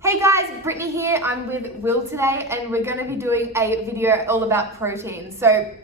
Hey guys, Brittney here. I'm with Will today and we're going to be doing a video all about protein. So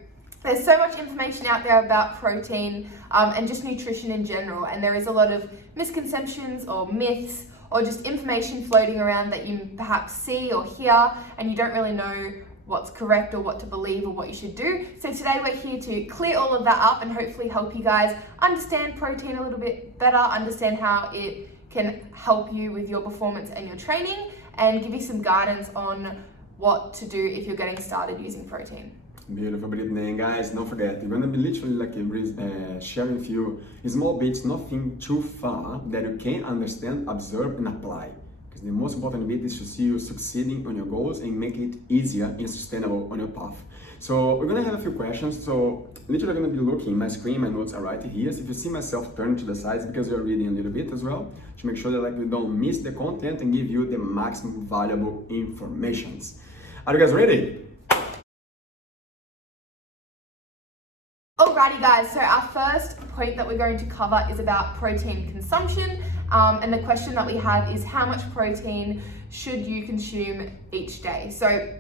there's so much information out there about protein and just nutrition in general, and there is a lot of misconceptions or myths or just information floating around that you perhaps see or hear and you don't really know what's correct or what to believe or what you should do. So today we're here to clear all of that up and hopefully help you guys understand protein a little bit better, understand how it can help you with your performance and your training, and give you some guidance on what to do if you're getting started using protein. Beautiful, Brittney. And guys, don't forget, we're gonna be literally sharing a few small bits, nothing too far, that you can understand, observe, and apply. Because the most important bit is to see you succeeding on your goals and make it easier and sustainable on your path. So we're gonna have a few questions. So literally gonna be looking, my screen, my notes are right here. So if you see myself turn to the sides because you're reading a little bit as well, to make sure that we don't miss the content and give you the maximum valuable informations. Are you guys ready? Alrighty guys, so our first point that we're going to cover is about protein consumption, and the question that we have is how much protein should you consume each day? So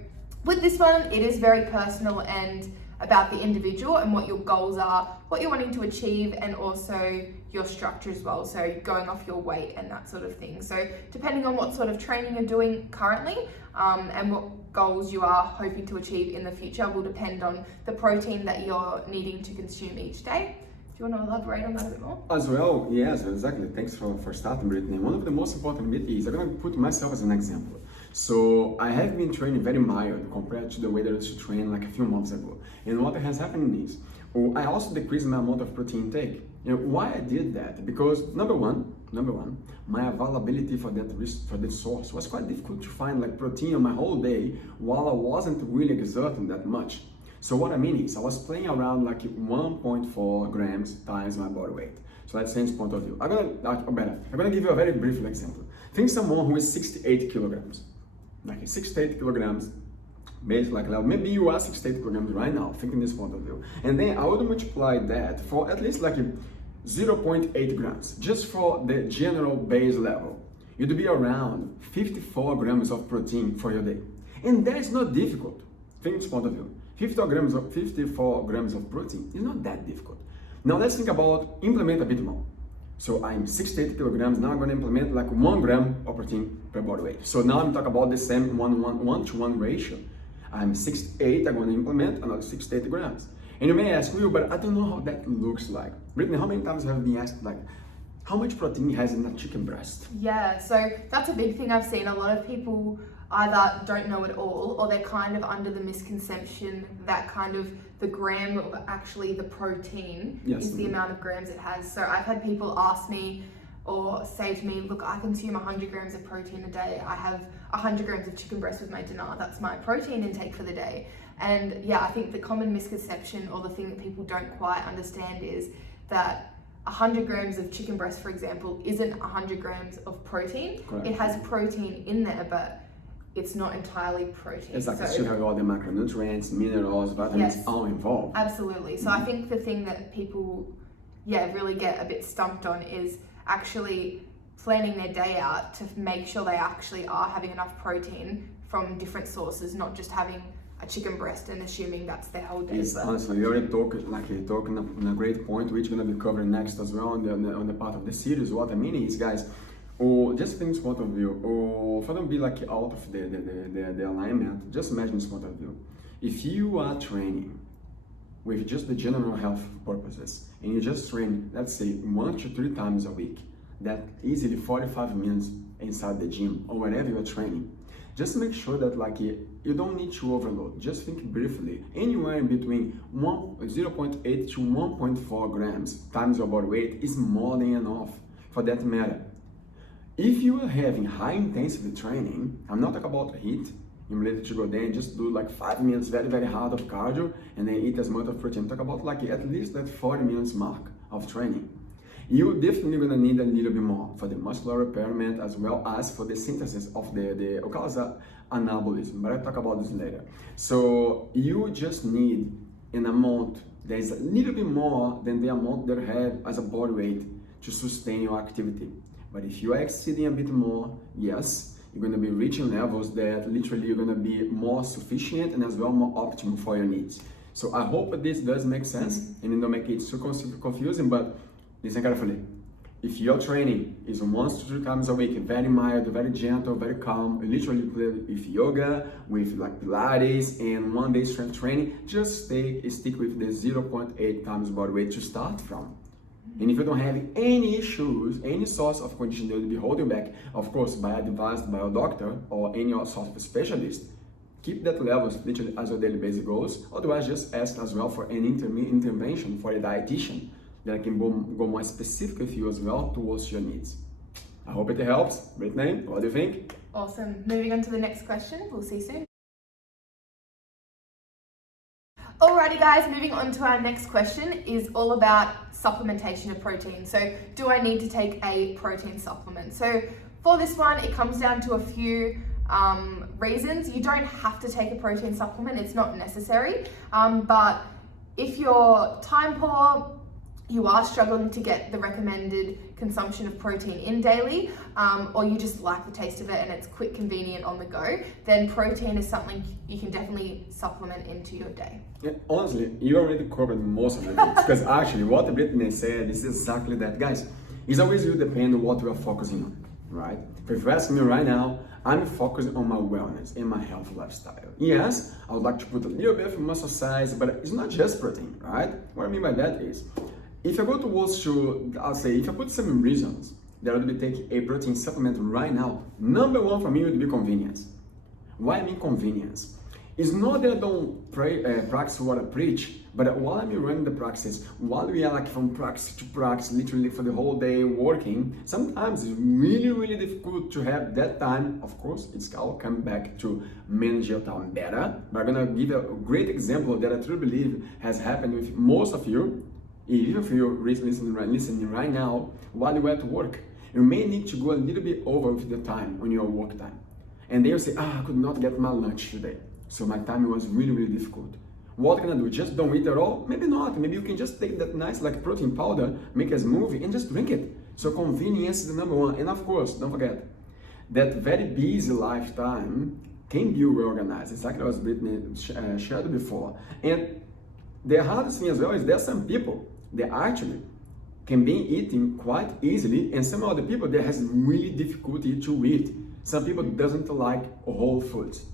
with this one, it is very personal and about the individual and what your goals are, what you're wanting to achieve, and also your structure as well, so going off your weight and that sort of thing. So depending on what sort of training you're doing currently and what goals you are hoping to achieve in the future will depend on the protein that you're needing to consume each day. Do you want to elaborate on that a bit more? As well, yes, exactly. Thanks for starting, Brittney. One of the most important bits is I'm going to put myself as an example. So I have been training very mild compared to the way that I used to train like a few months ago. And what has happened is, I also decreased my amount of protein intake. Why I did that? Because number one, my availability for that source was quite difficult to find like protein on my whole day while I wasn't really exerting that much. So what I mean is, I was playing around like 1.4 grams times my body weight. So let's say this point of view. I'm gonna give you a very brief example. Think someone who is 68 kilograms. Like 68 kilograms, basically like maybe you are 68 kilograms right now, thinking this point of view. And then I would multiply that for at least like 0.8 grams, just for the general base level. It would be around 54 grams of protein for your day. And that is not difficult. Think this point of view. 54 grams of protein is not that difficult. Now let's think about implement a bit more. So I'm 68 kilograms, now I'm going to implement like 1 gram of protein per body weight. So now I'm talking about the same 1:1 ratio. I'm 68, I'm going to implement another 68 grams. And you may ask, Will, but I don't know how that looks like. Brittney, how many times have you been asked like, how much protein has in a chicken breast? Yeah, so that's a big thing I've seen. A lot of people either don't know at all or they're kind of under the misconception that kind of the gram of actually the protein is the amount of grams it has. So I've had people ask me or say to me, look, I consume 100 grams of protein a day. I have 100 grams of chicken breast with my dinner. That's my protein intake for the day. And yeah, I think the common misconception or the thing that people don't quite understand is that 100 grams of chicken breast, for example, isn't 100 grams of protein. Correct. It has protein in there, but it's not entirely protein. Exactly, so you have all the macronutrients, minerals, vitamins, all involved. Absolutely. So I think the thing that people, really get a bit stumped on is actually planning their day out to make sure they actually are having enough protein from different sources, not just having a chicken breast and assuming that's their whole day. Yes, honestly, you already talking on a great point, which we're gonna be covering next as well on the part of the series. What I mean is, guys, just think this point of view, if I don't be like out of the alignment, just imagine this point of view. If you are training with just the general health purposes and you just train, let's say 1 to 3 times a week, that easily 45 minutes inside the gym or wherever you're training, just make sure that you don't need to overload. Just think briefly, anywhere in between 0.8 to 1.4 grams times your body weight is more than enough for that matter. If you are having high intensity training, I'm not talking about heat, you're ready to go there and just do like 5 minutes very, very hard of cardio and then eat as much of protein. Talk about at least that 40 minutes mark of training. You're definitely gonna need a little bit more for the muscular repairment as well as for the synthesis of the anabolism, but I'll talk about this later. So you just need an amount that is a little bit more than the amount that you have as a body weight to sustain your activity. But if you are exceeding a bit more, yes, you're going to be reaching levels that literally you're going to be more sufficient and as well more optimal for your needs. So I hope this does make sense and it don't make it too confusing, but listen carefully. If your training is 1 to 3 times a week, very mild, very gentle, very calm, literally play with yoga, with like Pilates and 1 day strength training, just stick with the 0.8 times body weight to start from. And if you don't have any issues, any source of condition that will be holding back, of course, by advice by a doctor or any sort of specialist, keep that level literally as your daily basic goals. Otherwise, just ask as well for an intervention for a dietitian that can go more specific with you as well towards your needs. I hope it helps. Brittney, what do you think? Awesome. Moving on to the next question. We'll see you soon. Alrighty guys, moving on to our next question is all about supplementation of protein. So do I need to take a protein supplement? So for this one, it comes down to a few reasons. You don't have to take a protein supplement, it's not necessary. But if you're time poor, you are struggling to get the recommended consumption of protein in daily, or you just like the taste of it and it's quick, convenient, on the go, then protein is something you can definitely supplement into your day. Yeah, honestly, you already covered most of it. Because actually, what Brittney said is exactly that. Guys, it's always will depend on what we are focusing on, right? If you ask me right now, I'm focused on my wellness and my health lifestyle. Yes, I would like to put a little bit of muscle size, but it's not just protein, right? What I mean by that is, if I go towards to, I'll say, if I put some reasons that I would be taking a protein supplement right now, number one for me would be convenience. Why I mean convenience? It's not that I don't practice what I preach, but while I'm running the practice, while we are like from practice to practice, literally for the whole day working, sometimes it's really, really difficult to have that time. Of course, it's all come back to manage your time better, but I'm gonna give a great example that I truly believe has happened with most of you. If you're listening right now, while you're at work, you may need to go a little bit over with the time on your work time. And then you say, I could not get my lunch today. So my time was really, really difficult. What can I do? Just don't eat at all? Maybe not. Maybe you can just take that nice like protein powder, make a smoothie and just drink it. So convenience is the number one. And of course, don't forget, that very busy lifetime can be reorganized. Exactly as Brittney shared before. And the hardest thing as well is there are some people that actually can be eating quite easily, and some other people that has really difficulty to eat. Some people doesn't like whole foods,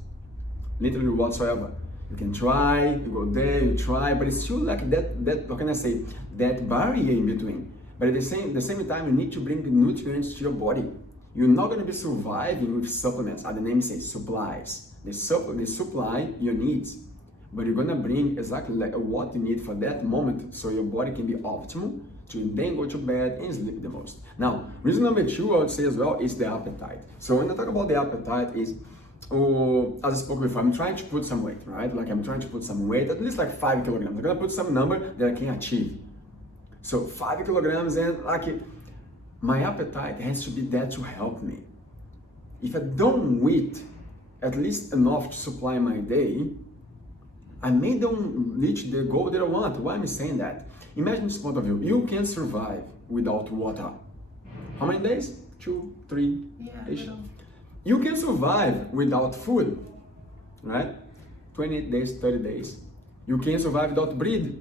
literally whatsoever. You can try, you go there, you try, but it's still like that what can I say, that barrier in between. But at the same time, you need to bring nutrients to your body. You're not going to be surviving with supplements, as the name says, supplies. They supply your needs. But you're gonna bring exactly like what you need for that moment so your body can be optimal to then go to bed and sleep the most. Now, reason number 2 I would say as well is the appetite. So when I talk about the appetite is, as I spoke before, I'm trying to put some weight, right? Like I'm trying to put some weight, at least like 5 kilograms. I'm gonna put some number that I can achieve. So 5 kilograms and like my appetite has to be there to help me. If I don't eat at least enough to supply my day, I may don't reach the goal that I want. Why am I saying that? Imagine this point of view. You can survive without water. How many days? 2, 3 ish. You can survive without food, right? 28 days, 30 days. You can survive without bread.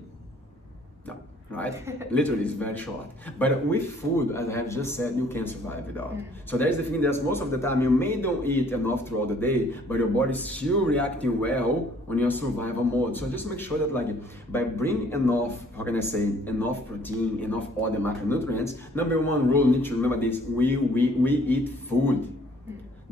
No, right? Literally, it's very short. But with food, as I have just said, you can survive without. So that's the thing that most of the time you may don't eat enough throughout the day, but your body is still reacting well on your survival mode. So just make sure that like by bringing enough, how can I say, enough protein, enough other macronutrients, number one rule, you need to remember this, we eat food.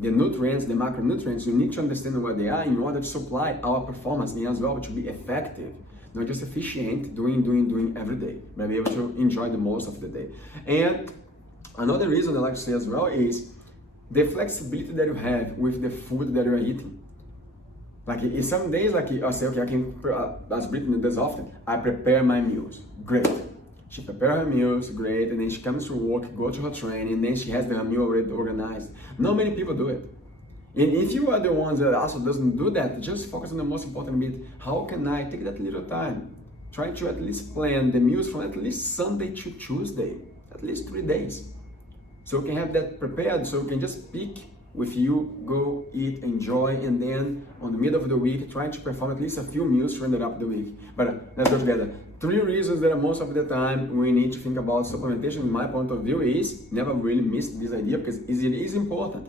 The nutrients, the macronutrients, you need to understand what they are in order to supply our performance and as well to be effective. Not just efficient, doing every day, but be able to enjoy the most of the day. And another reason I like to say as well is the flexibility that you have with the food that you are eating. Like in some days, like I say, okay, I can, as Brittney does often, I prepare my meals. Great. She prepares her meals, great, and then she comes to work, go to her training, and then she has her meal already organized. Not many people do it. And if you are the ones that also doesn't do that, just focus on the most important bit. How can I take that little time? Try to at least plan the meals from at least Sunday to Tuesday, at least 3 days. So you can have that prepared, so you can just pick with you, go eat, enjoy, and then on the middle of the week, try to perform at least a few meals to end up the week. But let's go together. 3 reasons that most of the time we need to think about supplementation, in my point of view, is never really miss this idea because it is important.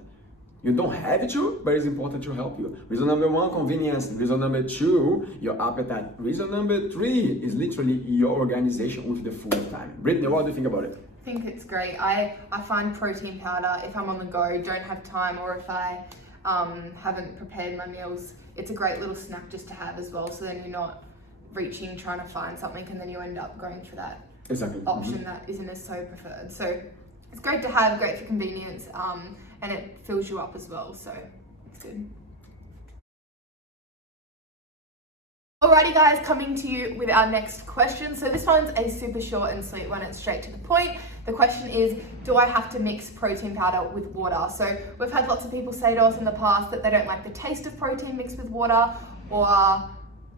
You don't have to, but it's important to help you. Reason number 1, convenience. Reason number 2, your appetite. Reason number 3 is literally your organization with the food time. Brittney, what do you think about it? I think it's great. I find protein powder, if I'm on the go, don't have time, or if I haven't prepared my meals, it's a great little snack just to have as well. So then you're not reaching, trying to find something, and then you end up going for that option that isn't as so preferred. So it's great to have, great for convenience, and it fills you up as well. So it's good. Alrighty guys, coming to you with our next question. So this one's a super short and sweet one, it's straight to the point. The question is, do I have to mix protein powder with water? So we've had lots of people say to us in the past that they don't like the taste of protein mixed with water, or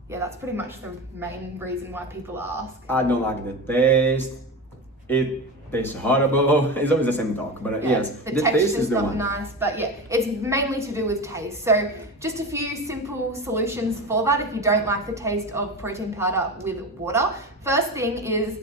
yeah, that's pretty much the main reason why people ask. I don't like the taste. It tastes horrible. It's always the same talk, but yes, the taste is the not one. nice, but yeah, it's mainly to do with taste. So just a few simple solutions for that if you don't like the taste of protein powder with water. First thing is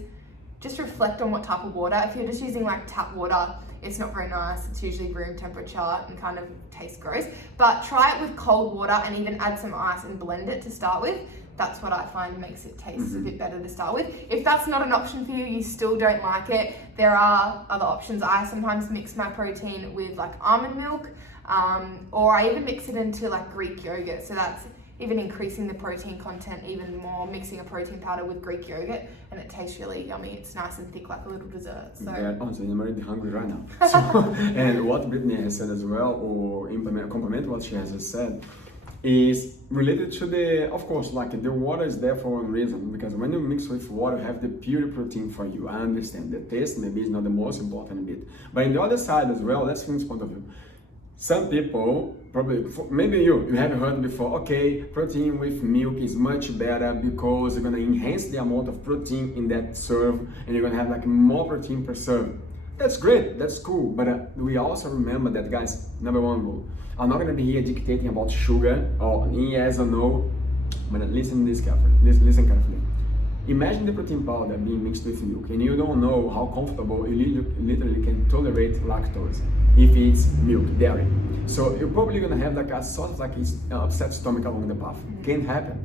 just reflect on what type of water. If you're just using like tap water, it's not very nice. It's usually room temperature and kind of tastes gross. But try it with cold water and even add some ice and blend it to start with. That's what I find makes it taste a bit better to start with. If that's not an option for you, you still don't like it, there are other options. I sometimes mix my protein with like almond milk, or I even mix it into like Greek yogurt. So that's even increasing the protein content even more, mixing a protein powder with Greek yogurt, and it tastes really yummy. It's nice and thick like a little dessert. So honestly, I'm already hungry right now. So, and what Brittney has said as well, or complement what she has just said, is related to the, of course, like the water is there for one reason, because when you mix with water, you have the pure protein for you. I understand the taste maybe is not the most important bit, but in the other side as well, let's think this point of view. Some people, probably, maybe you have heard before, okay, protein with milk is much better because you're gonna enhance the amount of protein in that serve, and you're gonna have like more protein per serve. That's great, that's cool, but we also remember that, guys, number 1 rule, I'm not gonna be here dictating about sugar or yes or no, but listen this carefully. Listen carefully. Imagine the protein powder being mixed with milk, and you don't know how comfortable you literally can tolerate lactose if it's milk, dairy. So you're probably gonna have like a sort of like upset stomach along the path. Can happen.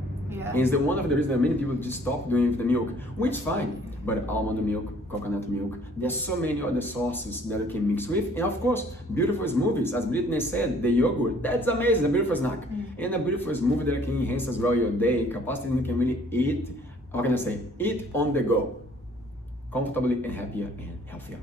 yeah. And it's one of the reasons that many people just stop doing it with the milk, which is fine. But almond milk, coconut milk, there's so many other sources that you can mix with. And of course, beautiful smoothies, as Brittney said, the yogurt, that's amazing, a beautiful snack. And a beautiful smoothie that can enhance as well your day capacity, and you can really eat, how can I say, eat on the go, comfortably and happier and healthier.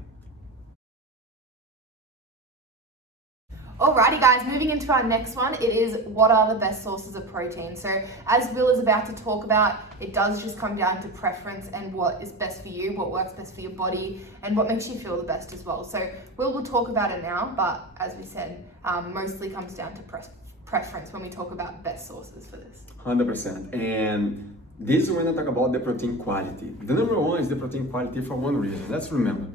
Alrighty guys, moving into our next one, it is what are the best sources of protein. So as Will is about to talk about, it does just come down to preference and what is best for you, what works best for your body, and what makes you feel the best as well. So Will will talk about it now, but as we said, mostly comes down to preference when we talk about best sources for this. 100%. And this is when I talk about the protein quality. The number 1 is the protein quality for one reason. Let's remember,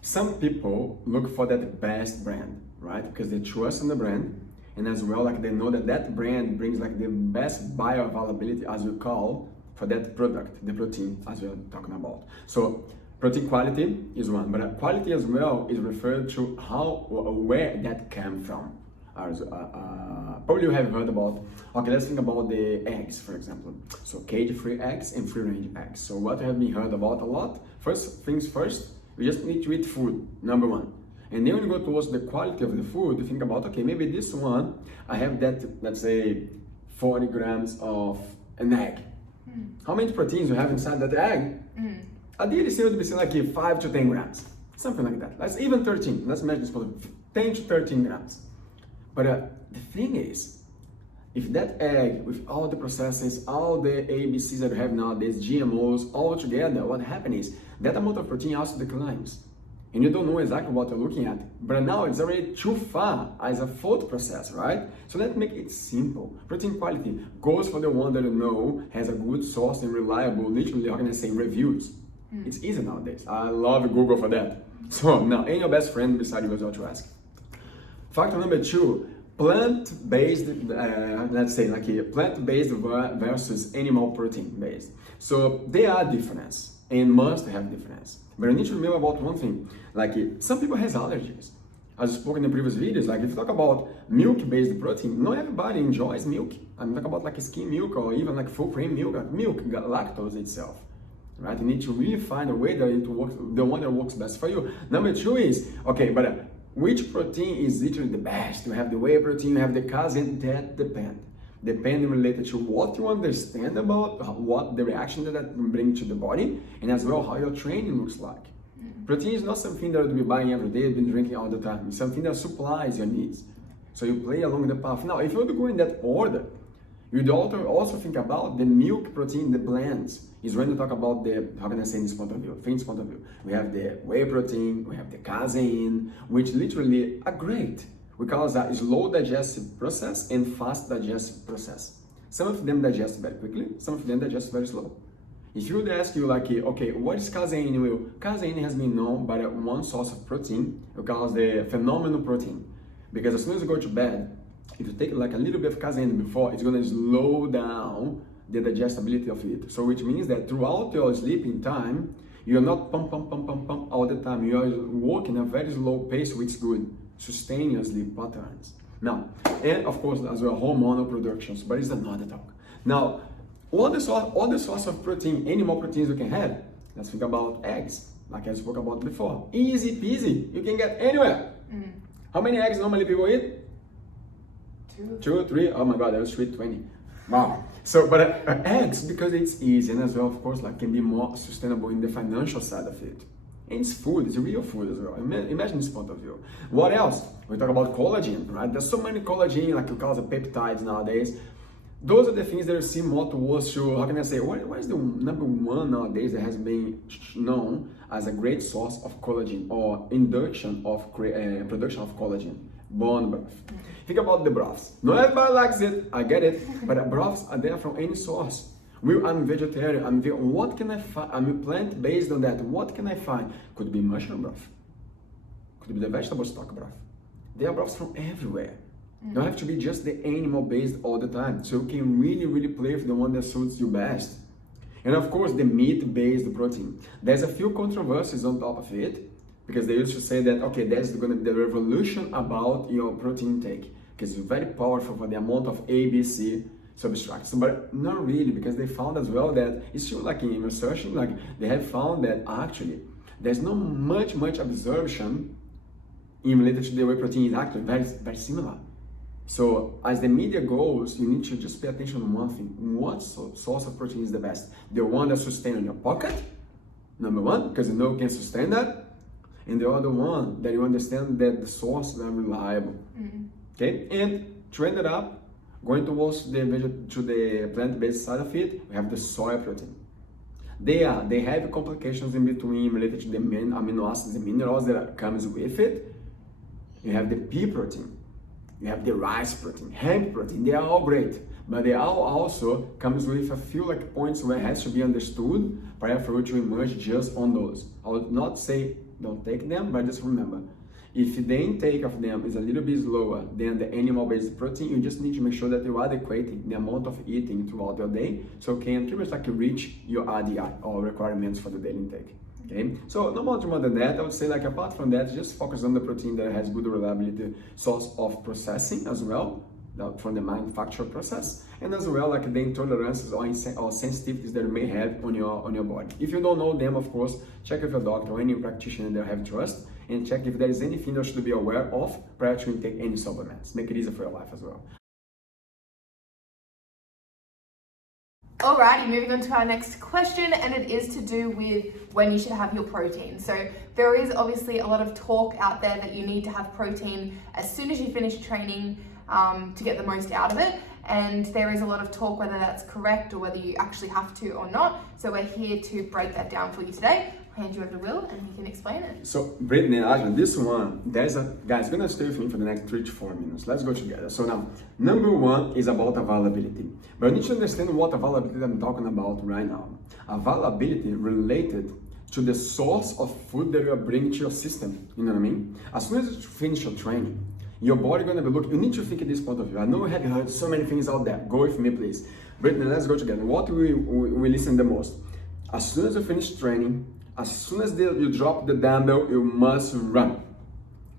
some people look for that best brand, right? Because they trust in the brand, and as well, like they know that that brand brings like the best bioavailability, as we call, for that product, the protein, as we're talking about. So protein quality is one, but quality as well is referred to how or where that came from. Probably you have heard about, okay, let's think about the eggs, for example. So cage-free eggs and free-range eggs. So what have been heard about a lot, first things first, we just need to eat food, number 1. And then when you go towards the quality of the food, you think about, okay, maybe this one, I have that, let's say, 40 grams of an egg. How many proteins you have inside that egg? Ideally, it would be like 5 to 10 grams, something like that. Let's even 13, let's imagine this for 10 to 13 grams. But the thing is, if that egg, with all the processes, all the ABCs that we have nowadays, GMOs, all together, what happens is that amount of protein also declines. And you don't know exactly what you're looking at. But now it's already too far as a thought process, right? So let's make it simple. Protein quality goes for the one that you know has a good source and reliable, literally, how can I say, reviews. It's easy nowadays. I love Google for that. So now, ain't your best friend beside you as well to ask. Factor number 2, plant-based, let's say like plant-based versus animal protein-based. So they are different and must have difference. But you need to remember about one thing, like some people has allergies. As I spoke in the previous videos, like if you talk about milk-based protein, not everybody enjoys milk. I'm talking about like skim milk or even like full cream milk. Milk got lactose itself, right? You need to really find a way that it works, the one that works best for you. Number 2 is, okay, but which protein is literally the best? You have the whey protein, you have the casein, that depending related to what you understand about what the reaction that bring to the body, and as well how your training looks like. Protein is not something that you'll be buying every day, been drinking all the time. It's something that supplies your needs. So you play along the path. Now, if you want to go in that order, you'd also think about the milk protein, the blends. Is when you talk about the, how can I say in this point of view, Finn's point of view. We have the whey protein, we have the casein, which literally are great. We call it a slow digestive process and fast digestive process. Some of them digest very quickly, some of them digest very slow. If you would ask you like, okay, what is casein? Well, casein has been known by one source of protein, we call it the phenomenal protein. Because as soon as you go to bed, if you take like a little bit of casein before, it's gonna slow down the digestibility of it. So which means that throughout your sleeping time, you're not pump all the time. You are working at a very slow pace, which is good. Sustain your sleep patterns. Now, and of course as well hormonal productions, but it's another talk. Now, all the source of protein, animal proteins you can have, let's think about eggs, like I spoke about before. Easy peasy, you can get anywhere. How many eggs normally people eat? 2, 3, oh my god, I was sweet 20. Wow. So, but eggs, because it's easy and as well, of course, like can be more sustainable in the financial side of it. And it's food, it's real food as well. Imagine this point of view. What else? We talk about collagen, right? There's so many collagen, like you call it peptides nowadays. Those are the things that you see more towards to, how can I say, what is the number one nowadays that has been known as a great source of collagen or induction of production of collagen? Bone broth. Think about the broths. Not everybody likes it, I get it, but broths are there from any source. I'm vegetarian, I'm vegan. What can I find? I'm plant-based on that. What can I find? Could be mushroom broth. Could be the vegetable stock broth. There are broths from everywhere. Don't have to be just the animal-based all the time. So you can really play with the one that suits you best. And of course, the meat-based protein. There's a few controversies on top of it, because they used to say that, okay, that's going to be the revolution about your protein intake, because it's very powerful for the amount of ABC substrates, but not really, because they found as well that it's still like in researching, like they have found that actually there's not much absorption in related to the whey protein. Is actually very similar. So as the media goes, you need to just pay attention to one thing. What source of protein is the best? The one that sustains in your pocket, number one, because you know you can sustain that, and the other one that you understand that the source is reliable. Okay, and to end it up, going towards the plant-based side of it, we have the soy protein. They have complications in between related to the main amino acids and minerals that comes with it. You have the pea protein, you have the rice protein, hemp protein. They are all great, but they all also comes with a few like points where it has to be understood prior for you to emerge just on those. I would not say don't take them, but just remember, if the intake of them is a little bit lower than the animal-based protein, you just need to make sure that you're adequating the amount of eating throughout your day, so you can pretty much like reach your RDI or requirements for the daily intake. Okay, so no much more than that. I would say like apart from that, just focus on the protein that has good reliability, source of processing as well, from the manufacturer process, and as well like the intolerances or sensitivities that you may have on your body. If you don't know them, of course, check with your doctor or any practitioner that you have trust, and check if there is anything that you should be aware of prior to intake any supplements. Make it easier for your life as well. Alrighty, moving on to our next question, and it is to do with when you should have your protein. So there is obviously a lot of talk out there that you need to have protein as soon as you finish training to get the most out of it. And there is a lot of talk whether that's correct or whether you actually have to or not. So we're here to break that down for you today. I'll hand you over to Will and he can explain it. So Brittney and Ajahn, this one, guys, gonna stay with me for the next 3 to 4 minutes. Let's go together. So now, number one is about availability. But you need to understand what availability I'm talking about right now. Availability related to the source of food that you are bringing to your system. You know what I mean? As soon as you finish your training, Your body gonna be looking, you need to think at this point of view. I know you have heard so many things out there. Go with me, please. Brittney, let's go together. What we listen the most? As soon as you finish training, as soon as you drop the dumbbell, you must run.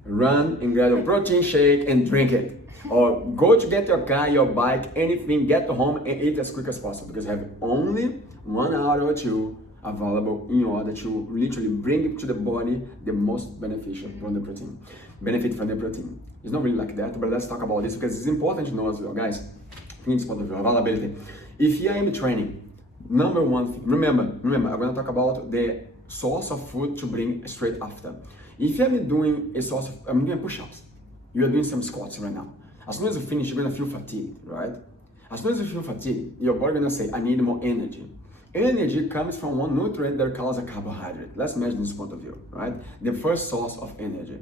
Run and get a protein shake and drink it. Or go to get your car, your bike, anything, get home and eat as quick as possible, because you have only 1 hour or 2 available in order to literally bring it to the body the most beneficial from the protein. Benefit from the protein. It's not really like that, but let's talk about this because it's important to know as well, guys. From this point of view, availability. If you are in training, number one thing, remember, I'm going to talk about the source of food to bring straight after. If I'm doing I'm doing push-ups, you are doing some squats right now. As soon as you finish, you're going to feel fatigued, right? As soon as you feel fatigued, your body going to say, I need more energy. Energy comes from one nutrient that calls a carbohydrate. Let's imagine this point of view, right? The first source of energy.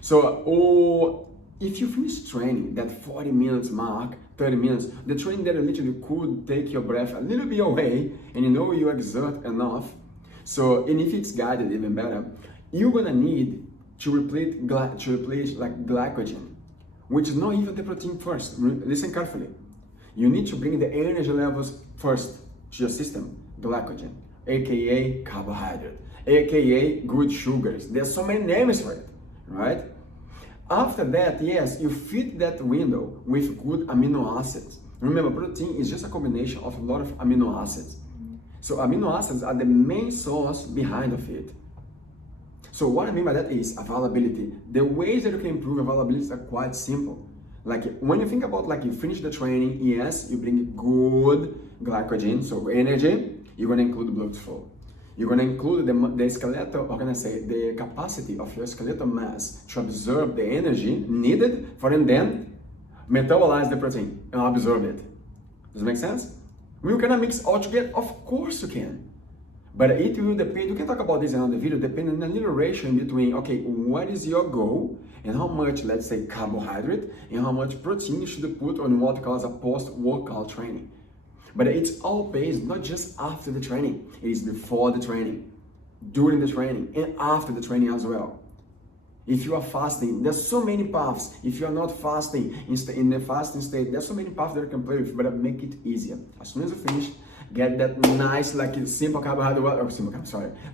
So, if you finish training, that 40 minutes mark, 30 minutes, the training that literally could take your breath a little bit away, and you know you exert enough. So, and if it's guided even better, you're gonna need to replace like glycogen, which is not even the protein first. Listen carefully. You need to bring the energy levels first to your system, glycogen, aka carbohydrate, aka good sugars. There's so many names for it, right? After that, yes, you fit that window with good amino acids. Remember, protein is just a combination of a lot of amino acids. So amino acids are the main source behind of it. So what I mean by that is availability. The ways that you can improve availability are quite simple. Like when you think about like you finish the training, yes, you bring good glycogen, so energy, you're gonna include blood flow. You're gonna include the skeletal, or can I say, the capacity of your skeletal mass to absorb the energy needed for it then metabolize the protein and absorb it. Does it make sense? We can mix all together, of course you can. But it will depend, we can talk about this in another video, depending on a little ratio in between, okay, what is your goal and how much, let's say, carbohydrate and how much protein you should put on what calls a post-workout training. But it's all based not just after the training, it is before the training, during the training, and after the training as well. If you are fasting, there's so many paths. If you are not fasting, in the fasting state, there's so many paths that you can play with, but make it easier. As soon as you finish, get that nice, like simple carbohydrate,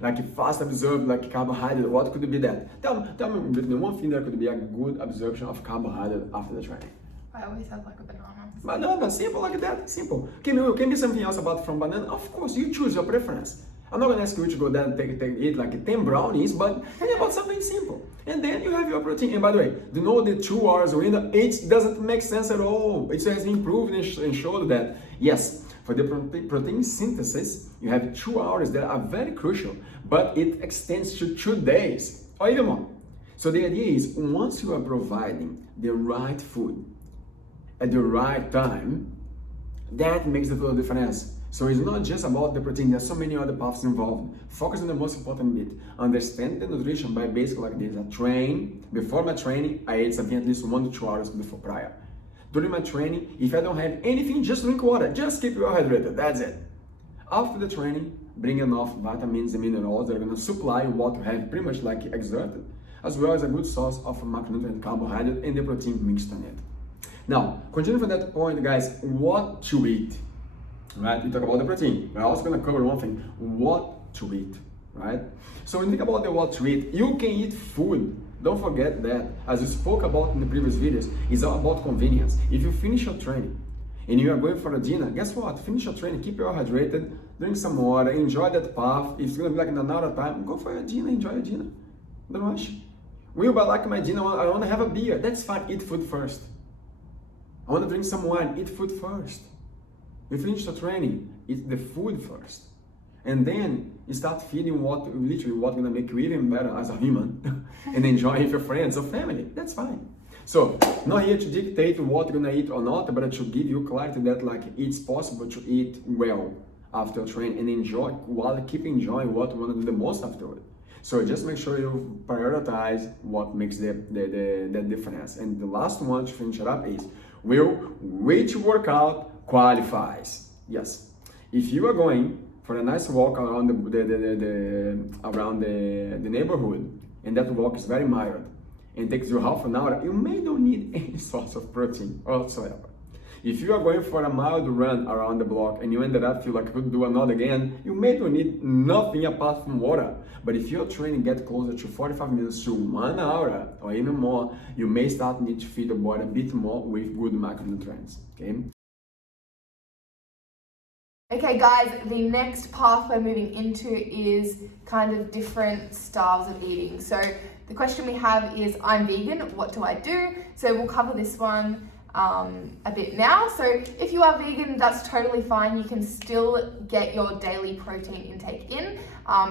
like fast absorbed, like carbohydrate. What could be that? Tell me, Brittney, one thing that could be a good absorption of carbohydrate after the training. I always have like a banana. Banana, simple like that, simple. Can be something else apart from banana? Of course, you choose your preference. I'm not gonna ask you to go there and eat like 10 brownies, but think about something simple. And then you have your protein. And by the way, do you know the 2 hours window? It doesn't make sense at all. It has been proven and showed that, yes, for the protein synthesis, you have 2 hours that are very crucial, but it extends to 2 days or even more. So the idea is, once you are providing the right food at the right time, that makes the total difference. So it's not just about the protein, there's so many other paths involved. Focus on the most important bit. Understand the nutrition by basically like this. I train, before my training, I ate something at least 1 to 2 hours before prior. During my training, if I don't have anything, just drink water. Just keep you hydrated, that's it. After the training, bring enough vitamins and minerals that are gonna supply what you have pretty much like exerted, as well as a good source of macronutrient, carbohydrate, and the protein mixed on it. Now, continue from that point, guys, what to eat. Right? We talk about the protein. We're also going to cover one thing, what to eat, right? So when you think about the what to eat, you can eat food. Don't forget that, as we spoke about in the previous videos, it's all about convenience. If you finish your training and you are going for a dinner, guess what? Finish your training, keep you hydrated, drink some water, enjoy that path. If it's going to be like in an hour time, go for your dinner, enjoy your dinner. Don't rush. But like my dinner, I want to have a beer. That's fine, eat food first. I want to drink some wine, eat food first. You finish the training, eat the food first. And then you start feeding what's gonna make you even better as a human and enjoy with your friends or family. That's fine. So, not here to dictate what you're gonna eat or not, but to give you clarity that like it's possible to eat well after a training and enjoy while keep enjoying what you wanna do the most afterward. So just make sure you prioritize what makes the difference. And the last one to finish it up is, which workout qualifies? Yes, if you are going for a nice walk around the neighborhood and that walk is very mild and takes you half an hour, you may not need any source of protein whatsoever. If you are going for a mild run around the block and you ended up feel like you could do another again, you may not need nothing apart from water. But if your training gets closer to 45 minutes to 1 hour or even more, you may start need to feed the body a bit more with good macronutrients. Okay? Okay guys, the next path we're moving into is kind of different styles of eating. So the question we have is, I'm vegan, what do I do? So we'll cover this one a bit now. So if you are vegan, that's totally fine. You can still get your daily protein intake in.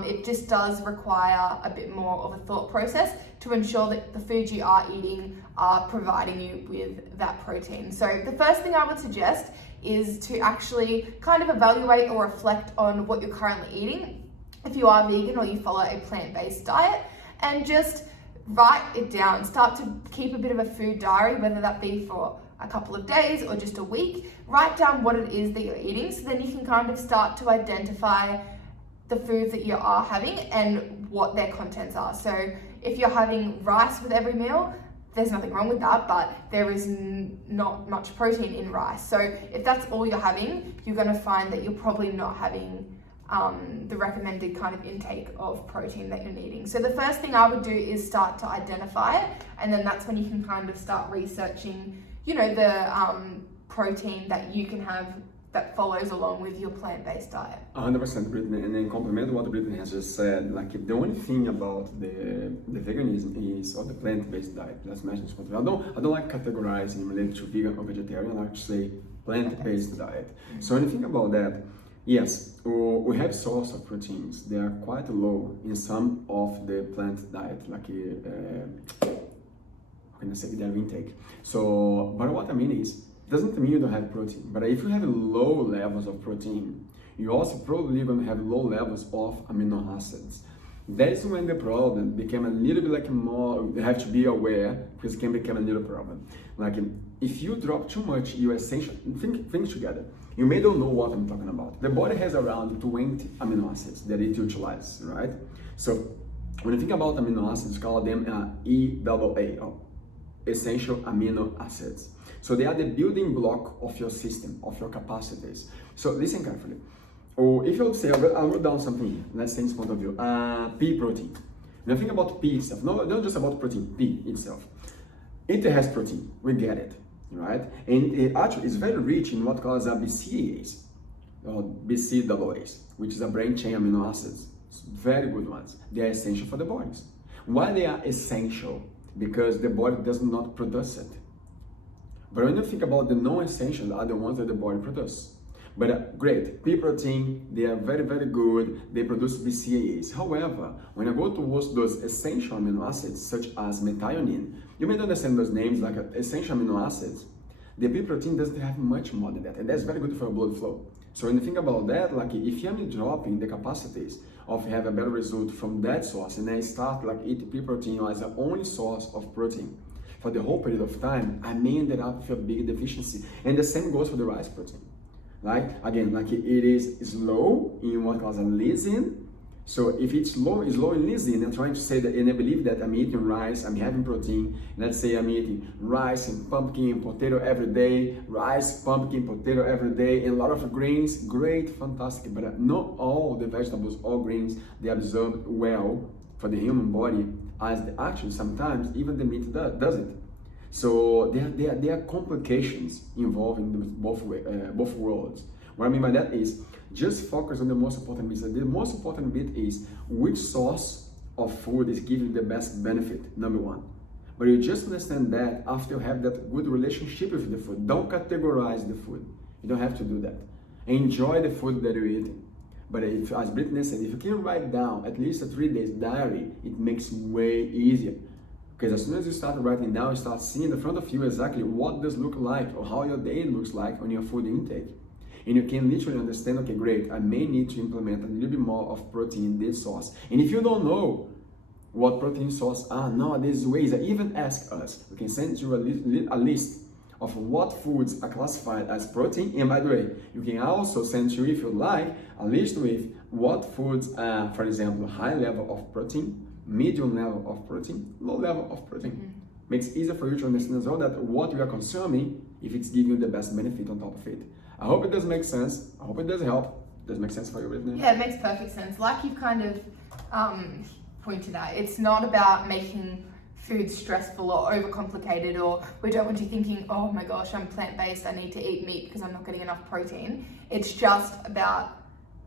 It just does require a bit more of a thought process to ensure that the foods you are eating are providing you with that protein. So the first thing I would suggest is to actually kind of evaluate or reflect on what you're currently eating, if you are vegan or you follow a plant-based diet, and just write it down. Start to keep a bit of a food diary, whether that be for a couple of days or just a week. Write down what it is that you're eating, so then you can kind of start to identify the foods that you are having and what their contents are. So if you're having rice with every meal, there's nothing wrong with that, but there is not much protein in rice. So if that's all you're having, you're going to find that you're probably not having the recommended kind of intake of protein that you're needing. So the first thing I would do is start to identify it, and then that's when you can kind of start researching, you know, the protein that you can have that follows along with your plant-based diet. 100%, Brittney, and then complement what Brittney has just said. Like, the only thing about the veganism is, or the plant-based diet. Let's mention this one. I don't like categorizing related to vegan or vegetarian. I like to say plant-based diet. So when you think about that, yes, we have source of proteins. They are quite low in some of the plant diet, like how can I say, their intake. So, but what I mean is, doesn't mean you don't have protein, but if you have low levels of protein, you also probably going to have low levels of amino acids. That's when the problem became a little bit like more, you have to be aware, because it can become a little problem. Like, if you drop too much, you essentially, think together. You may don't know what I'm talking about. The body has around 20 amino acids that it utilizes, right? So when you think about amino acids, call them EAA, or essential amino acids. So they are the building block of your system, of your capacities. So listen carefully. Or if you would say, I'll write down something here. Let's say this point of view. Pea protein. When you think about pea itself, not just about protein, pea itself. It has protein, we get it, right? And it actually is very rich in what calls BCAAs, or BCAAs, which is a brain chain amino acids. It's very good ones. They are essential for the bodies. Why they are essential? Because the body does not produce it. But when you think about the non-essential, are the ones that the body produces. But great, pea protein, they are very, very good. They produce BCAAs. However, when I go towards those essential amino acids, such as methionine, you may not understand those names like essential amino acids. The pea protein doesn't have much more than that, and that's very good for your blood flow. So when you think about that, like if you're dropping the capacities of have a better result from that source, and then start like eat pea protein as the only source of protein for the whole period of time, I may end up with a big deficiency. And the same goes for the rice protein. Right? Again, like it is low in what calls a lysine. So if it's low in lysine, I'm trying to say that, and I believe that I'm eating rice, I'm having protein. Let's say I'm eating rice and pumpkin and potato every day, rice, pumpkin, potato every day, and a lot of greens, great, fantastic. But not all the vegetables or greens, they absorb well for the human body, as actually sometimes even the meat doesn't. So there are complications involving both worlds. What I mean by that is, just focus on the most important bit. The most important bit is which source of food is giving you the best benefit, number one. But you just understand that after you have that good relationship with the food. Don't categorize the food. You don't have to do that. Enjoy the food that you're eating. But if, as Brittney said, if you can write down at least a 3 days diary, it makes it way easier. Because as soon as you start writing down, you start seeing in front of you exactly what does look like or how your day looks like on your food intake. And you can literally understand, okay, great, I may need to implement a little bit more of protein in this source. And if you don't know what protein sources are, nowadays ways, even ask us. We can send you a list of what foods are classified as protein. And by the way, you can also send you, if you like, a list with what foods are, for example, high level of protein, medium level of protein, low level of protein. Makes it easier for you to understand as well that what you are consuming, if it's giving you the best benefit on top of it. I hope it does make sense. I hope it does help. Does it make sense for you, Brittney? Yeah, it makes perfect sense. Like you've kind of pointed out, it's not about making food stressful or overcomplicated, or we don't want you thinking, oh my gosh, I'm plant-based, I need to eat meat because I'm not getting enough protein. It's just about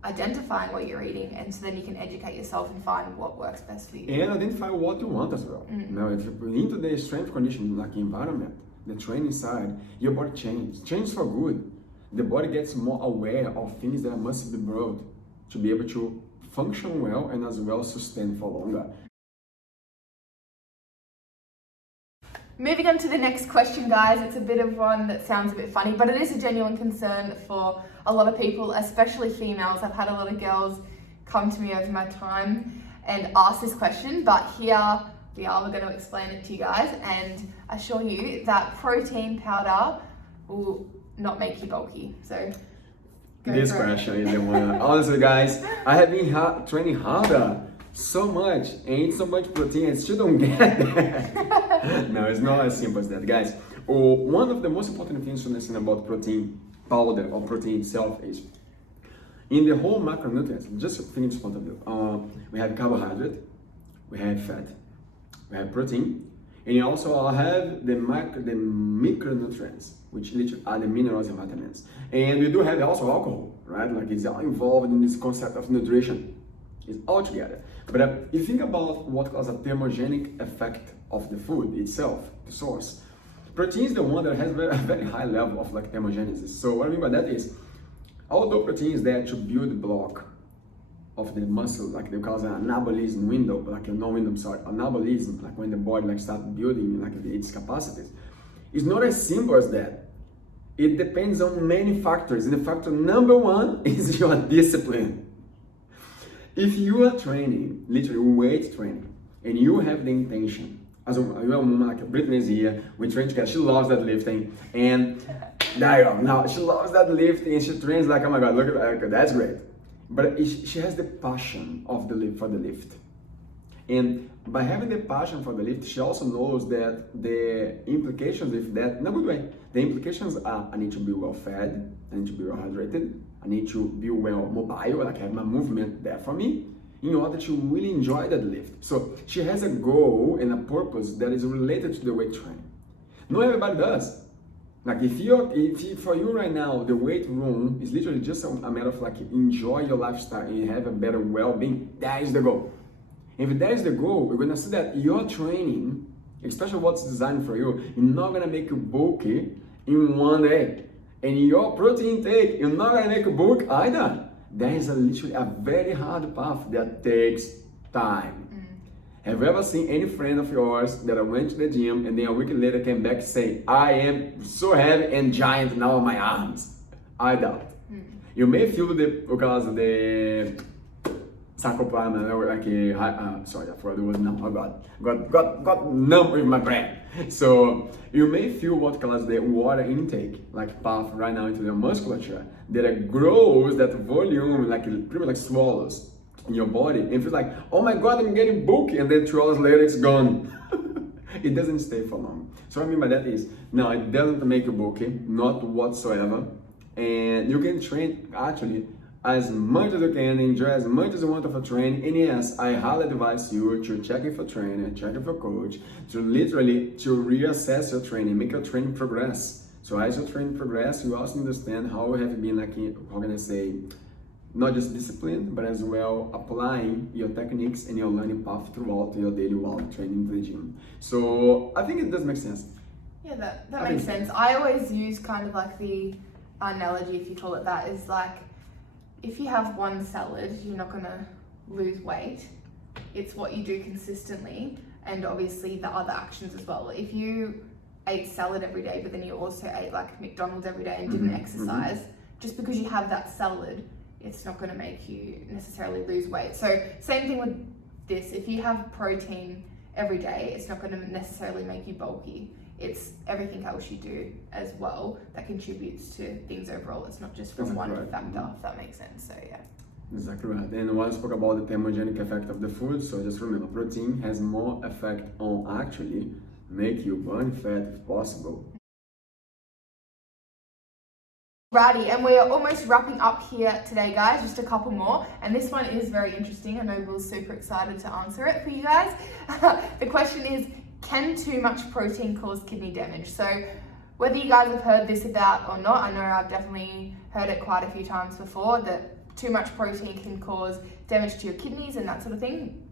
identifying what you're eating, and so then you can educate yourself and find what works best for you. And identify what you want as well. Now, if you're into the strength conditioning like environment, the training side, your body changes for good. The body gets more aware of things that must be brought to be able to function well and as well sustain for longer. Moving on to the next question, guys. It's a bit of one that sounds a bit funny, but it is a genuine concern for a lot of people, especially females. I've had a lot of girls come to me over my time and ask this question, but here we are. We're going to explain it to you guys and assure you that protein powder will not make you bulky. So this question is the one. Honestly, guys, I have been training harder so much and eat so much protein and still don't get that. No, it's not as simple as that, guys. One of the most important things to understand about protein powder or protein itself is in the whole macronutrients, just to finish this point of view, we have carbohydrate, we have fat, we have protein, and you also have the micronutrients, which literally are the minerals and vitamins. And we do have also alcohol, right? Like it's all involved in this concept of nutrition. It's all together. But if you think about what causes a thermogenic effect of the food itself, the source, protein is the one that has a very high level of like thermogenesis. So what I mean by that is, although protein is there to build the block of the muscle, like they call it an anabolism window, like anabolism, like when the body like starts building like its capacities, it's not as simple as that. It depends on many factors, and the factor number one is your discipline. If you are training, literally weight training, and you have the intention, as a woman like Brittney is here, we train together, she loves that lifting, and there you go, now she loves that lifting, and she trains like, oh my God, look at that, that's great. But she has the passion of for the lift. And by having the passion for the lift, she also knows that the implications of that, in a good way, the implications are, I need to be well fed, I need to be well hydrated, I need to be well mobile, like have my movement there for me, in order to really enjoy that lift. So she has a goal and a purpose that is related to the weight training. Not everybody does. Like if for you right now, the weight room is literally just a matter of like enjoy your lifestyle and have a better well-being, that is the goal. If that is the goal, we're gonna see that your training, especially what's designed for you, is not gonna make you bulky in one day. And your protein intake, you're not gonna make you bulk either. That is literally a very hard path that takes time. Have you ever seen any friend of yours that went to the gym and then a week later came back and say, I am so heavy and giant now on my arms? I doubt. You may feel because of the sarcoplasma, like sorry, I forgot the word now. I got numb with my brain. So you may feel what causes the water intake, like path right now into the musculature, that grows that volume, like pretty much like swallows in your body, and feels like, oh my God, I'm getting bulky, and then 2 hours later it's gone. It doesn't stay for long. So what I mean by that is, no, it doesn't make you bulky, not whatsoever. And you can train actually as much as you can, enjoy as much as you want of a training. And yes, I highly advise you to check with your trainer, check with your coach, to literally to reassess your training, make your training progress. So as your training progress, you also understand how you have been like, how can I say, not just discipline, but as well applying your techniques and your learning path throughout your daily while training to the gym. So I think it does make sense. Yeah, that makes sense. I always use kind of like the analogy, if you call it that, is like, if you have one salad, you're not gonna lose weight. It's what you do consistently, and obviously the other actions as well. If you ate salad every day, but then you also ate like McDonald's every day and didn't exercise, just because you have that salad, it's not going to make you necessarily lose weight. So same thing with this. If you have protein every day, it's not going to necessarily make you bulky. It's everything else you do as well that contributes to things overall. It's not just from one factor, if that makes sense. So yeah. Exactly right. And one spoke about the thermogenic effect of the food. So just remember, protein has more effect on actually make you burn fat if possible. Righty, and we're almost wrapping up here today, guys. Just a couple more, and this one is very interesting. I know Will's super excited to answer it for you guys. The question is, can too much protein cause kidney damage? So whether you guys have heard this about or not, I know I've definitely heard it quite a few times before, that too much protein can cause damage to your kidneys and that sort of thing.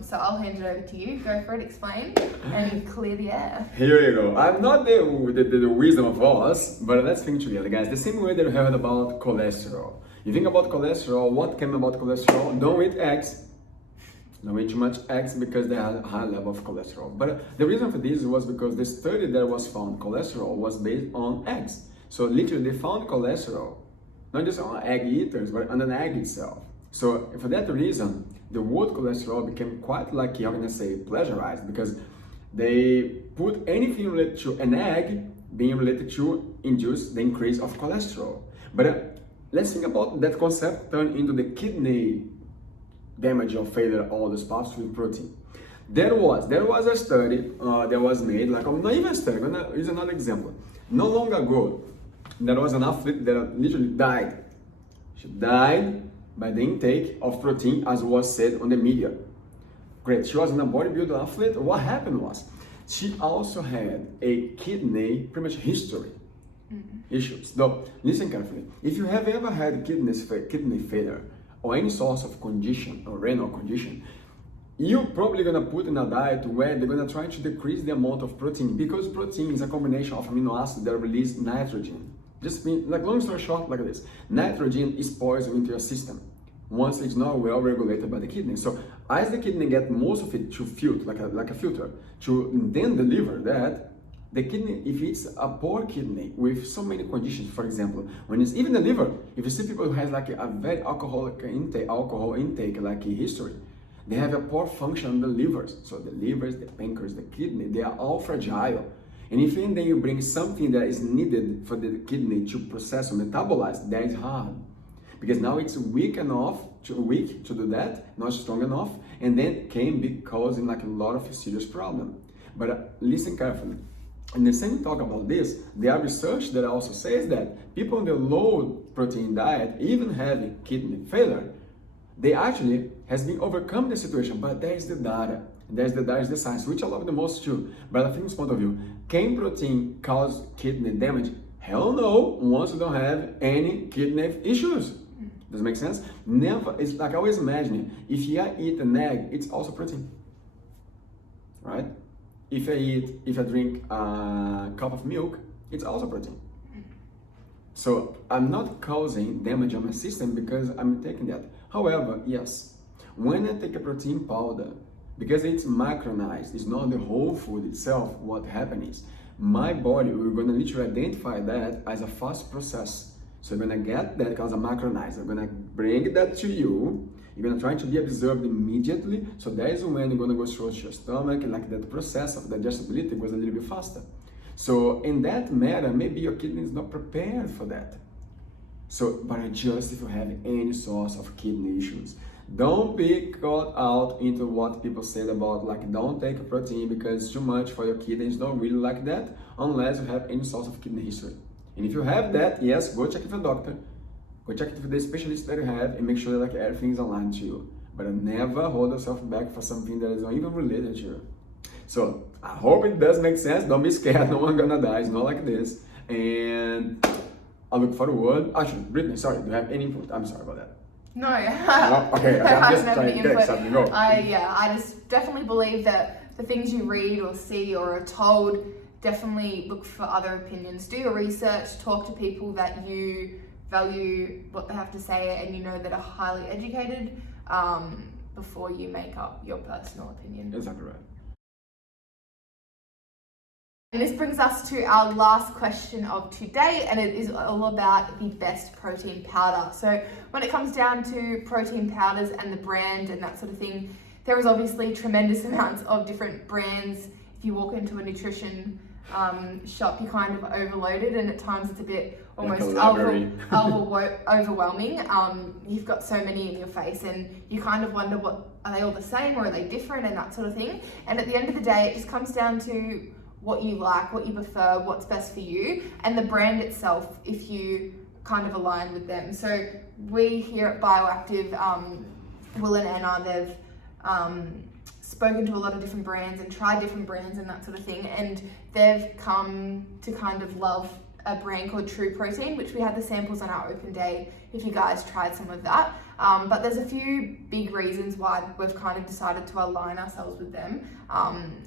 So I'll hand it over to you. Go for it, explain, and clear the air. Here you go. I'm not the wisdom of Oz, but let's think together, guys. The same way that you heard about cholesterol. You think about cholesterol, what came about cholesterol? Don't eat eggs. Don't eat too much eggs because they have a high level of cholesterol. But the reason for this was because the study that was found cholesterol was based on eggs. So literally they found cholesterol, not just on egg eaters, but on an egg itself. So for that reason, the word cholesterol became quite like, how can I say, pleasurized, because they put anything related to an egg being related to induce the increase of cholesterol. But let's think about that concept turned into the kidney damage or failure, all the stuff with protein. There was a study that was made, like not even a study, I'm gonna use another example. Not long ago, there was an athlete that literally died. She died by the intake of protein, as was said on the media. Great, she was a bodybuilder athlete. What happened was, she also had a kidney, pretty much history issues. Though, listen carefully, if you have ever had kidney failure, or any source of condition, or renal condition, you're probably gonna put in a diet where they're gonna try to decrease the amount of protein, because protein is a combination of amino acids that release nitrogen. Just like long story short, like this, nitrogen is poison into your system once it's not well regulated by the kidney. So as the kidney get most of it to filter, like a filter, to then deliver that, the kidney, if it's a poor kidney with so many conditions, for example, when it's even the liver, if you see people who has like a very alcohol intake like a history, they have a poor function of the livers. So the livers, the pancreas, the kidney, they are all fragile. And if then you bring something that is needed for the kidney to process or metabolize, that is hard. Because now it's weak to do that, not strong enough, and then can be causing like a lot of serious problem. But listen carefully. And the same talk about this, there are research that also says that people on the low protein diet, even having kidney failure, they actually has been overcome the situation. But there is the data. There's the science, which I love the most too. But I think this point of view, can protein cause kidney damage? Hell no, once you don't have any kidney issues. Does it make sense? Never, it's like I always imagine, if I eat an egg, it's also protein, right? If I drink a cup of milk, it's also protein. So I'm not causing damage on my system because I'm taking that. However, yes, when I take a protein powder, because it's macronized, it's not the whole food itself, what happens is, my body, we're gonna literally identify that as a fast process. So you're gonna get that because I'm macronized. I'm gonna bring that to you. You're gonna try to be absorbed immediately. So that is when you're gonna go through your stomach, and like that process of digestibility goes a little bit faster. So in that matter, maybe your kidney is not prepared for that. So, but just if you have any source of kidney issues, don't be caught out into what people said about like don't take a protein because it's too much for your kidney. It's not really like that unless you have any source of kidney history. And if you have that, yes, go check with your doctor. Go check with the specialist that you have and make sure that like everything is aligned to you. But never hold yourself back for something that is not even related to you. So I hope it does make sense. Don't be scared. No one's gonna die. It's not like this. And I look forward. Actually, Brittney, sorry, do you have any input? I'm sorry about that. No. No? Okay, I'm just trying to get something. Go. I just definitely believe that the things you read or see or are told, definitely look for other opinions. Do your research, talk to people that you value what they have to say and you know that are highly educated before you make up your personal opinion. Exactly right. And this brings us to our last question of today, and it is all about the best protein powder. So when it comes down to protein powders and the brand and that sort of thing, there is obviously tremendous amounts of different brands. If you walk into a nutrition shop, you're kind of overloaded, and at times it's a bit almost Like a library. overwhelming. You've got so many in your face, and you kind of wonder, are they all the same or are they different, and that sort of thing. And at the end of the day, it just comes down to what you like, what you prefer, what's best for you, and the brand itself, if you kind of align with them. So we here at Bioactive, Will and Anna, they've spoken to a lot of different brands and tried different brands and that sort of thing, and they've come to kind of love a brand called True Protein, which we had the samples on our open day if you guys tried some of that. But there's a few big reasons why we've kind of decided to align ourselves with them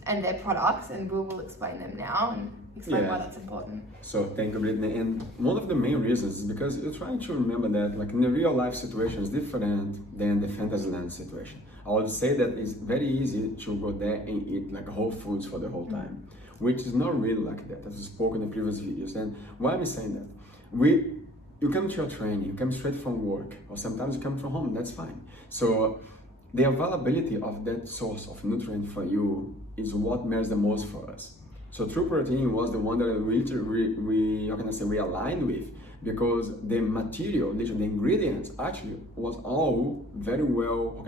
and their products, and we'll explain them now and explain why that's important. So thank you, Brittney. And one of the main reasons is because you're trying to remember that, like, in the real life situation is different than the fantasy land situation. I would say that it's very easy to go there and eat like whole foods for the whole time, which is not really like that, as we spoke in the previous videos. And why am I saying that? You come to your training, you come straight from work, or sometimes you come from home, that's fine. So the availability of that source of nutrient for you is what matters the most for us. So True Protein was the one that we aligned with, because the material, the ingredients actually was all very well,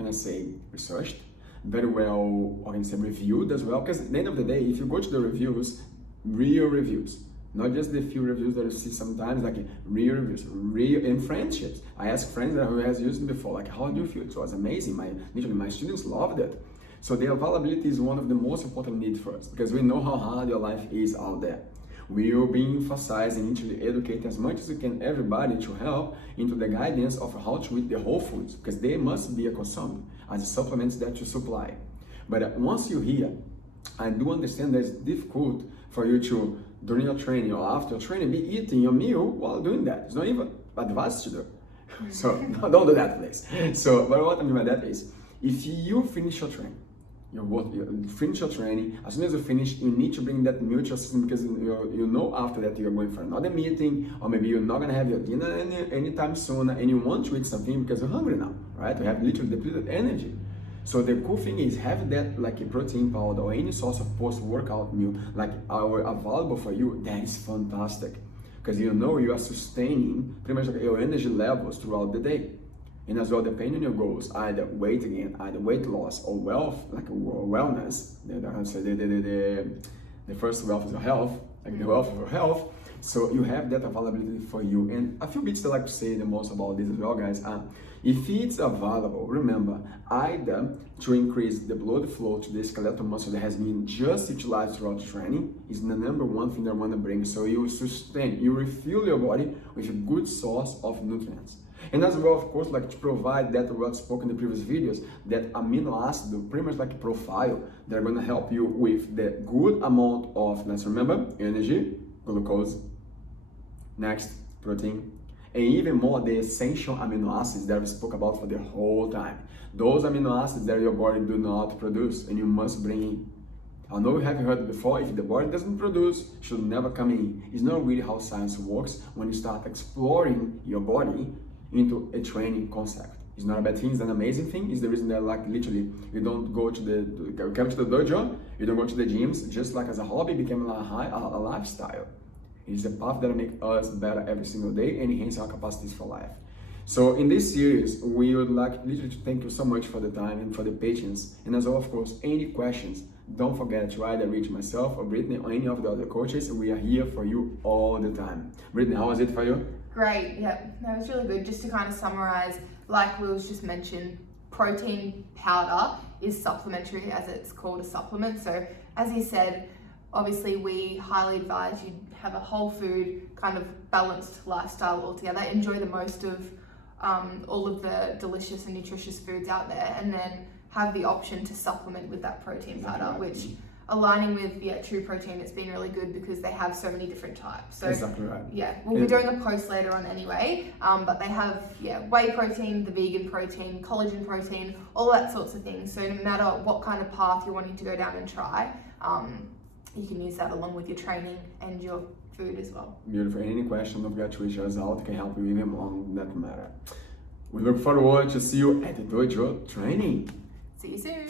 researched, very well, reviewed as well. Because at the end of the day, if you go to the reviews, real reviews, not just the few reviews that you see sometimes, like real reviews, real in friendships. I asked friends who has used it before, like, how do you feel? It was amazing. My students loved it. So the availability is one of the most important needs for us, because we know how hard your life is out there. We will be emphasizing, actually educate as much as we can everybody to help into the guidance of how to eat the whole foods, because they must be consumed as supplements that you supply. But once you're here, I do understand that it's difficult for you to, during your training or after your training, be eating your meal while doing that. It's not even advised to do. So don't do that, please. So, but what I mean by that is, if you finish your training, you finish your training, as soon as you finish, you need to bring that meal to your system, because you know after that you're going for another meeting, or maybe you're not going to have your dinner anytime soon, and you want to eat something because you're hungry now, right? You have literally depleted energy. So the cool thing is, have that like a protein powder or any source of post-workout meal like available for you. That is fantastic, because you know you are sustaining pretty much like your energy levels throughout the day. And as well, depending on your goals, either weight gain, either weight loss, or wellness, the first wealth is your health, like the wealth of your health. So you have that availability for you. And a few bits I like to say the most about this as well, guys. If it's available, remember, either to increase the blood flow to the skeletal muscle that has been just utilized throughout training is the number one thing that I want to bring. So you sustain, you refuel your body with a good source of nutrients. And as well, of course, like to provide that what spoke in the previous videos, that amino acid, pretty much like a profile, they're going to help you with the good amount of, let's remember, energy, glucose, next, protein, and even more the essential amino acids that we spoke about for the whole time. Those amino acids that your body do not produce and you must bring in. I know you have heard it before, if the body doesn't produce, it should never come in. It's not really how science works when you start exploring your body into a training concept. It's not a bad thing, it's an amazing thing. It's the reason that, like, literally, you don't go to the dojo, you don't go to the gyms, just like as a hobby, became a lifestyle. It is a path that will make us better every single day and enhance our capacities for life. So in this series, we would like literally to thank you so much for the time and for the patience. And as well, of course, any questions, don't forget to either reach myself or Brittney or any of the other coaches. We are here for you all the time. Brittney, how was it for you? Great, yeah, that was really good. Just to kind of summarize, like Will's just mentioned, protein powder is supplementary, as it's called a supplement. So as he said, obviously we highly advise you have a whole food kind of balanced lifestyle altogether. Enjoy the most of all of the delicious and nutritious foods out there, and then have the option to supplement with that protein powder, which aligning with True Protein, it's been really good because they have so many different types. So exactly right. Yeah, we'll be doing a post later on anyway, but they have whey protein, the vegan protein, collagen protein, all that sorts of things. So no matter what kind of path you're wanting to go down and try, you can use that along with your training and your food as well. Beautiful. Any question, don't forget to reach us out, can help you even on that matter. We look forward to see you at the dojo training. See you soon.